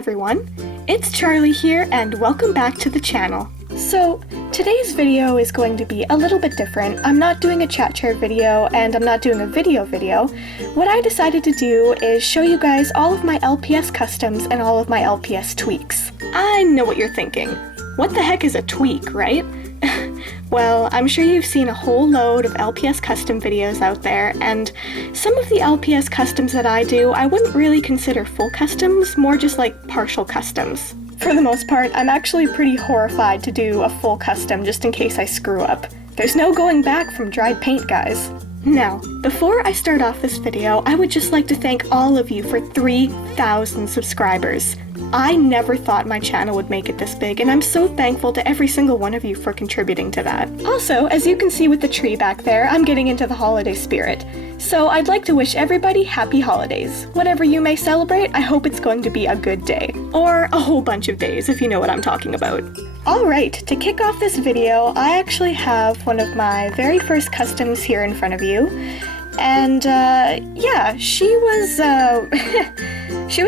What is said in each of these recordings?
everyone, it's Charlie here and welcome back to the channel. So today's video is going to be a little bit different. I'm not doing a chat chair video and I'm not doing a video. What I decided to do is show you guys all of my LPS customs and all of my LPS tweaks. I know what you're thinking. What the heck is a tweak, right? Well, I'm sure you've seen a whole load of LPS custom videos out there, and some of the LPS customs that I do, I wouldn't really consider full customs, more just like partial customs. For the most part, I'm actually pretty horrified to do a full custom just in case I screw up. There's no going back from dried paint, guys. Now, before I start off this video, I would just like to thank all of you for 3,000 subscribers. I never thought my channel would make it this big, and I'm so thankful to every single one of you for contributing to that. Also, as you can see with the tree back there, I'm getting into the holiday spirit. So I'd like to wish everybody happy holidays. Whatever you may celebrate, I hope it's going to be a good day. Or a whole bunch of days, if you know what I'm talking about. Alright, to kick off this video, I actually have one of my very first customs here in front of you. And, yeah, she was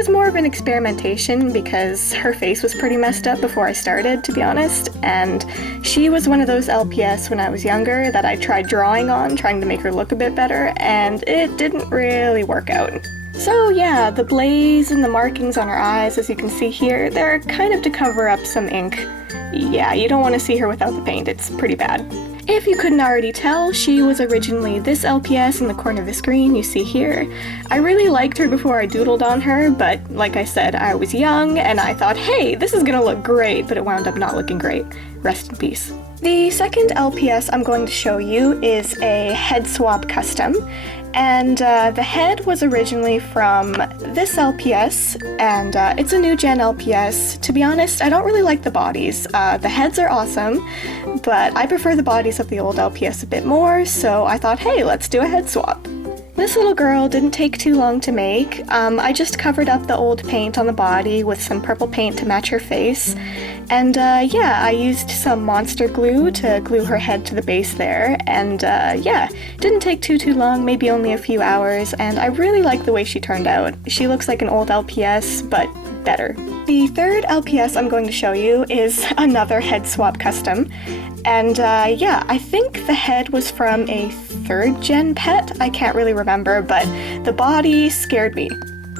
more of an experimentation because her face was pretty messed up before I started, to be honest, and she was one of those LPS when I was younger that I tried drawing on, trying to make her look a bit better, and it didn't really work out. So yeah, the blaze and the markings on her eyes, as you can see here, they're kind of to cover up some ink. Yeah, you don't want to see her without the paint, it's pretty bad. If you couldn't already tell, she was originally this LPS in the corner of the screen you see here. I really liked her before I doodled on her, but like I said, I was young and I thought, hey, this is gonna look great, but it wound up not looking great. Rest in peace. The second LPS I'm going to show you is a head swap custom. And the head was originally from this LPS, and it's a new gen LPS. To be honest, I don't really like the bodies. The heads are awesome, but I prefer the bodies of the old LPS a bit more, so I thought, hey, let's do a head swap. This little girl didn't take too long to make. I just covered up the old paint on the body with some purple paint to match her face. And yeah, I used some monster glue to glue her head to the base there. And yeah, didn't take too long, maybe only a few hours. And I really like the way she turned out. She looks like an old LPS, but better. The third LPS I'm going to show you is another head swap custom. And yeah, I think the head was from a 3rd gen pet, I can't really remember, but the body scared me.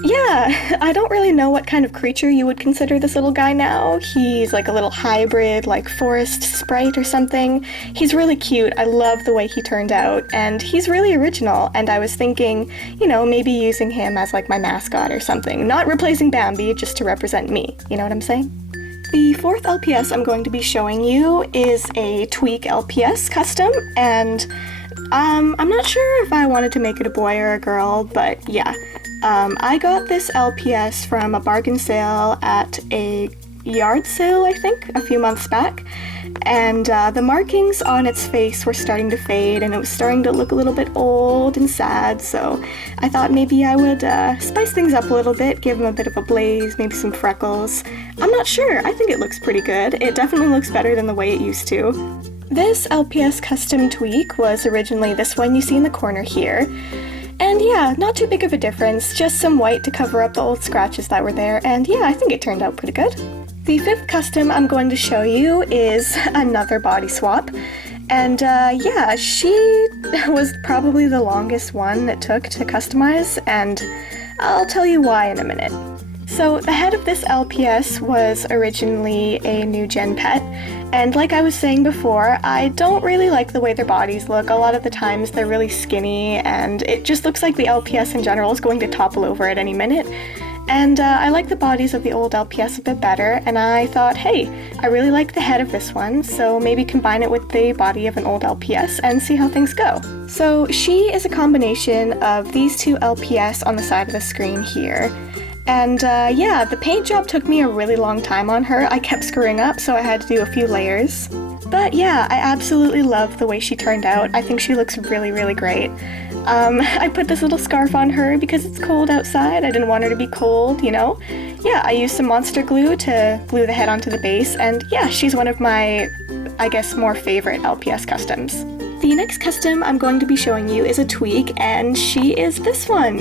Yeah, I don't really know what kind of creature you would consider this little guy now. He's like a little hybrid, like forest sprite or something. He's really cute, I love the way he turned out, and he's really original, and I was thinking, you know, maybe using him as like my mascot or something. Not replacing Bambi, just to represent me, you know what I'm saying? The fourth LPS I'm going to be showing you is a tweak LPS custom, and I'm not sure if I wanted to make it a boy or a girl, but yeah. I got this LPS from a bargain sale at a yard sale, I think, a few months back, and the markings on its face were starting to fade and it was starting to look a little bit old and sad, so I thought maybe I would spice things up a little bit, give him a bit of a blaze, maybe some freckles. I'm not sure, I think it looks pretty good. It definitely looks better than the way it used to. This LPS custom tweak was originally this one you see in the corner here. And yeah, not too big of a difference, just some white to cover up the old scratches that were there, and yeah, I think it turned out pretty good. The fifth custom I'm going to show you is another body swap, and yeah, she was probably the longest one it took to customize, and I'll tell you why in a minute. So the head of this LPS was originally a new gen pet, and like I was saying before, I don't really like the way their bodies look. A lot of the times they're really skinny, and it just looks like the LPS in general is going to topple over at any minute. And I like the bodies of the old LPS a bit better, and I thought, hey, I really like the head of this one, so maybe combine it with the body of an old LPS and see how things go. So she is a combination of these two LPS on the side of the screen here. And yeah, the paint job took me a really long time on her. I kept screwing up, so I had to do a few layers. But yeah, I absolutely love the way she turned out. I think she looks really great. I put this little scarf on her because it's cold outside. I didn't want her to be cold, you know? Yeah, I used some monster glue to glue the head onto the base, and yeah, she's one of my, I guess, more favorite LPS customs. The next custom I'm going to be showing you is a tweak, and she is this one.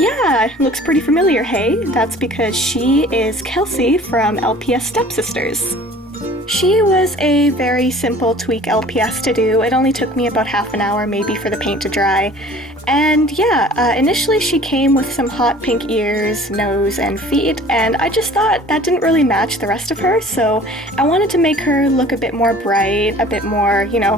Yeah, looks pretty familiar, hey? That's because she is Kelsey from LPS Stepsisters. She was a very simple tweak LPS to do. It only took me about half an hour maybe for the paint to dry. And yeah, initially she came with some hot pink ears, nose, and feet, and I just thought that didn't really match the rest of her, so I wanted to make her look a bit more bright, a bit more, you know,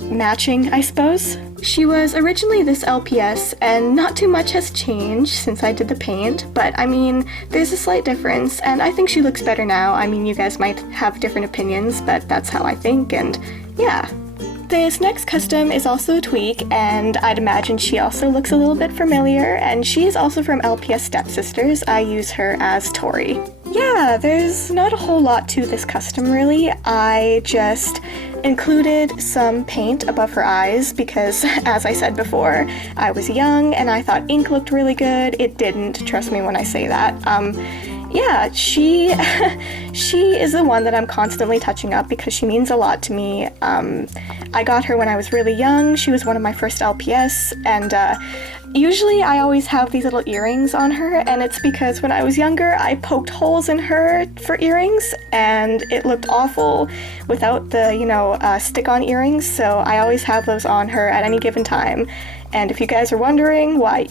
matching, I suppose. She was originally this LPS, and not too much has changed since I did the paint, but I mean, there's a slight difference, and I think she looks better now. I mean, you guys might have different opinions, but that's how I think, and yeah. This next custom is also a tweak, and I'd imagine she also looks a little bit familiar, and she is also from LPS Stepsisters. I use her as Tori. Yeah, there's not a whole lot to this custom really. I just included some paint above her eyes because, as I said before, I was young and I thought ink looked really good. It didn't, trust me when I say that. Yeah, she is the one that I'm constantly touching up because she means a lot to me. I got her when I was really young. She was one of my first LPS, and usually I always have these little earrings on her, and it's because when I was younger I poked holes in her for earrings and it looked awful without the, you know, stick-on earrings, so I always have those on her at any given time. And if you guys are wondering why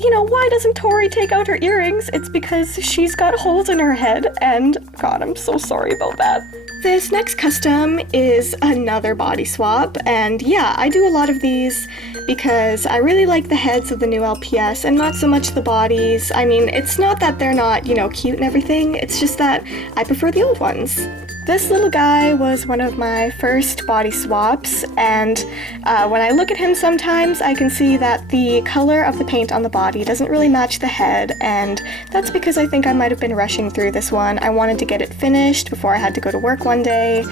doesn't Tori take out her earrings? It's because she's got holes in her head, and God, I'm so sorry about that. This next custom is another body swap, and yeah, I do a lot of these because I really like the heads of the new LPS and not so much the bodies. I mean, it's not that they're not, you know, cute and everything, it's just that I prefer the old ones. This little guy was one of my first body swaps, and when I look at him sometimes I can see that the color of the paint on the body doesn't really match the head, and that's because I think I might have been rushing through this one. I wanted to get it finished before I had to go to work one day,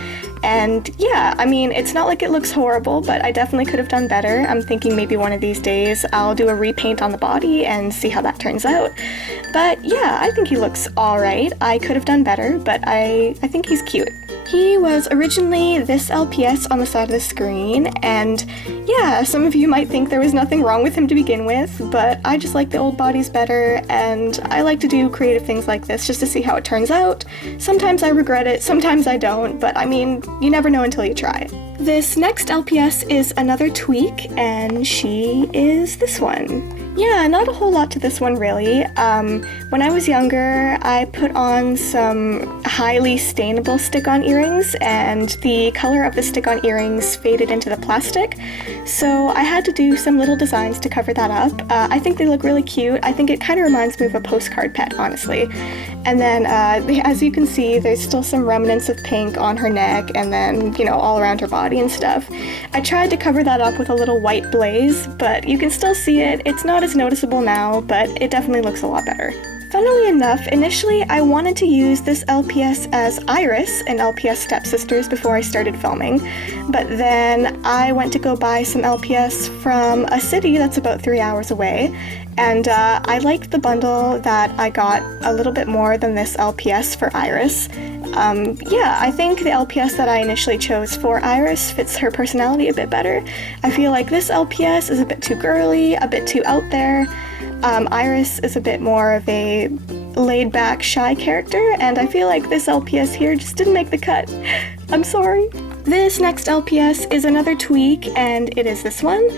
and yeah, I mean, it's not like it looks horrible, but I definitely could have done better. I'm thinking maybe one of these days I'll do a repaint on the body and see how that turns out. But yeah, I think he looks alright. I could have done better, but I think he's cute. He was originally this LPS on the side of the screen, and yeah, some of you might think there was nothing wrong with him to begin with, but I just like the old bodies better, and I like to do creative things like this just to see how it turns out. Sometimes I regret it, sometimes I don't, but I mean, you never know until you try. This next LPS is another tweak, and she is this one. Yeah, not a whole lot to this one really. When I was younger, I put on some highly stainable stick-on earrings, and the color of the stick-on earrings faded into the plastic, so I had to do some little designs to cover that up. I think they look really cute. I think it kind of reminds me of a postcard pet, honestly. And then, as you can see, there's still some remnants of pink on her neck, and then, you know, all around her body and stuff. I tried to cover that up with a little white blaze, but you can still see it. It's not as noticeable now, but it definitely looks a lot better. Funnily enough, initially I wanted to use this LPS as Iris in LPS Stepsisters before I started filming, but then I went to go buy some LPS from a city that's about 3 hours away, and I liked the bundle that I got a little bit more than this LPS for Iris. Yeah, I think the LPS that I initially chose for Iris fits her personality a bit better. I feel like this LPS is a bit too girly, a bit too out there. Iris is a bit more of a laid-back, shy character, and I feel like this LPS here just didn't make the cut. I'm sorry. This next LPS is another tweak, and it is this one.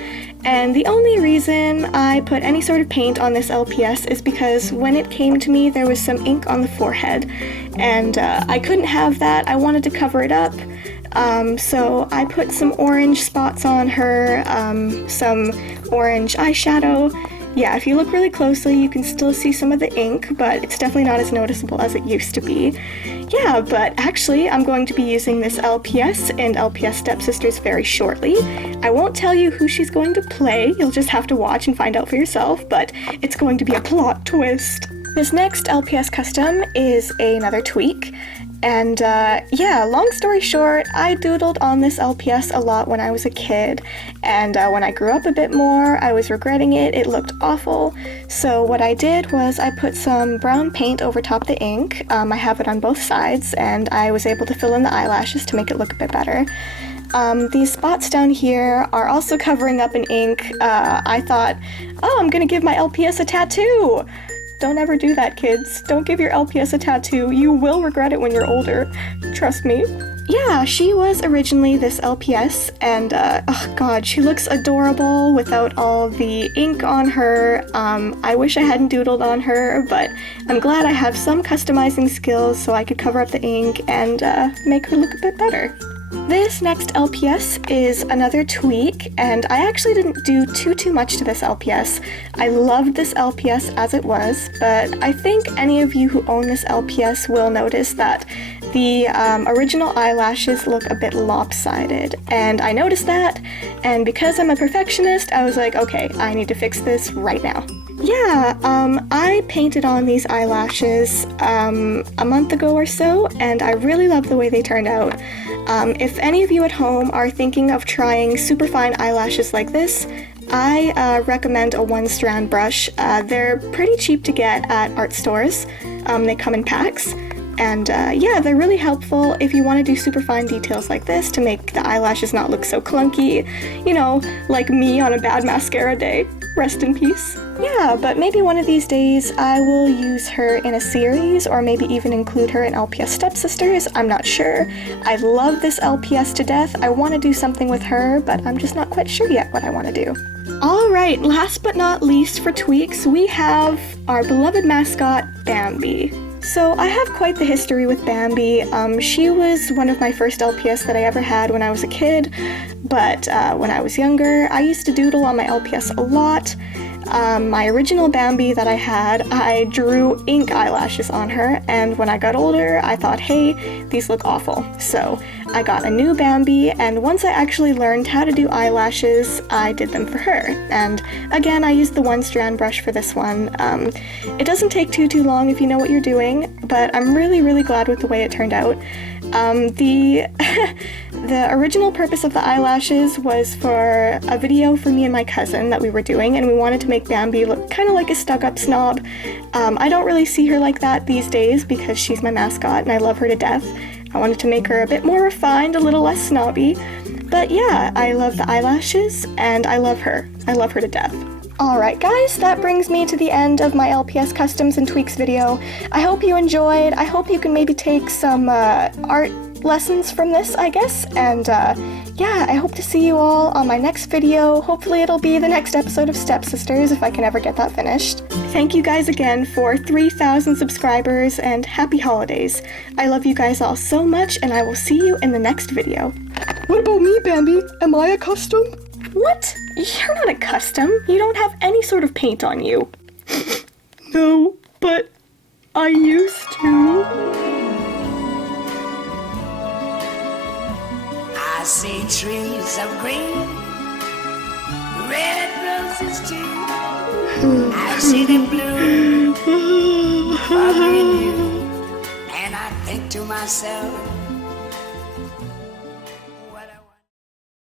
And the only reason I put any sort of paint on this LPS is because when it came to me, there was some ink on the forehead, and I couldn't have that. I wanted to cover it up. So I put some orange spots on her, some orange eyeshadow. Yeah, if you look really closely, you can still see some of the ink, but it's definitely not as noticeable as it used to be. Yeah, but actually, I'm going to be using this LPS in LPS Stepsisters very shortly. I won't tell you who she's going to play, you'll just have to watch and find out for yourself, but it's going to be a plot twist. This next LPS custom is another tweak. And yeah, long story short, I doodled on this LPS a lot when I was a kid, and when I grew up a bit more, I was regretting it. It looked awful. So what I did was I put some brown paint over top the ink. I have it on both sides, and I was able to fill in the eyelashes to make it look a bit better. These spots down here are also covering up in ink. I thought, oh, I'm gonna give my LPS a tattoo. Don't ever do that, kids. Don't give your LPS a tattoo. You will regret it when you're older. Trust me. Yeah, she was originally this LPS, and oh god, she looks adorable without all the ink on her. I wish I hadn't doodled on her, but I'm glad I have some customizing skills so I could cover up the ink and make her look a bit better. This next LPS is another tweak, and I actually didn't do too much to this LPS. I loved this LPS as it was, but I think any of you who own this LPS will notice that the original eyelashes look a bit lopsided, and I noticed that, and because I'm a perfectionist, I was like, okay, I need to fix this right now. Yeah, I painted on these eyelashes a month ago or so, and I really love the way they turned out. If any of you at home are thinking of trying superfine eyelashes like this, I recommend a 1-strand brush. They're pretty cheap to get at art stores. They come in packs. And yeah, they're really helpful if you want to do super fine details like this to make the eyelashes not look so clunky, you know, like me on a bad mascara day. Rest in peace. Yeah, but maybe one of these days I will use her in a series, or maybe even include her in LPS Stepsisters. I'm not sure. I love this LPS to death. I want to do something with her, but I'm just not quite sure yet what I want to do. Alright, last but not least for tweaks, we have our beloved mascot, Bambi. So I have quite the history with Bambi. She was one of my first LPS that I ever had when I was a kid, but when I was younger, I used to doodle on my LPS a lot. My original Bambi that I had, I drew ink eyelashes on her, and when I got older, I thought, hey, these look awful. So I got a new Bambi, and once I actually learned how to do eyelashes, I did them for her. And again, I used the 1-strand brush for this one. It doesn't take too long if you know what you're doing, but I'm really glad with the way it turned out. The original purpose of the eyelashes was for a video for me and my cousin that we were doing, and we wanted to make Bambi look kind of like a stuck-up snob. I don't really see her like that these days because she's my mascot and I love her to death. I wanted to make her a bit more refined, a little less snobby. But yeah, I love the eyelashes and I love her. I love her to death. Alright guys, that brings me to the end of my LPS Customs and Tweaks video. I hope you enjoyed. I hope you can maybe take some art lessons from this, I guess, and yeah, I hope to see you all on my next video. Hopefully it'll be the next episode of Stepsisters if I can ever get that finished. Thank you guys again for 3,000 subscribers and happy holidays. I love you guys all so much, and I will see you in the next video. What about me, Bambi? Am I a custom? What? You're not a custom. You don't have any sort of paint on you. No, but I used to. I see trees of green, red roses too. I see them blue for me and you, and I think to myself,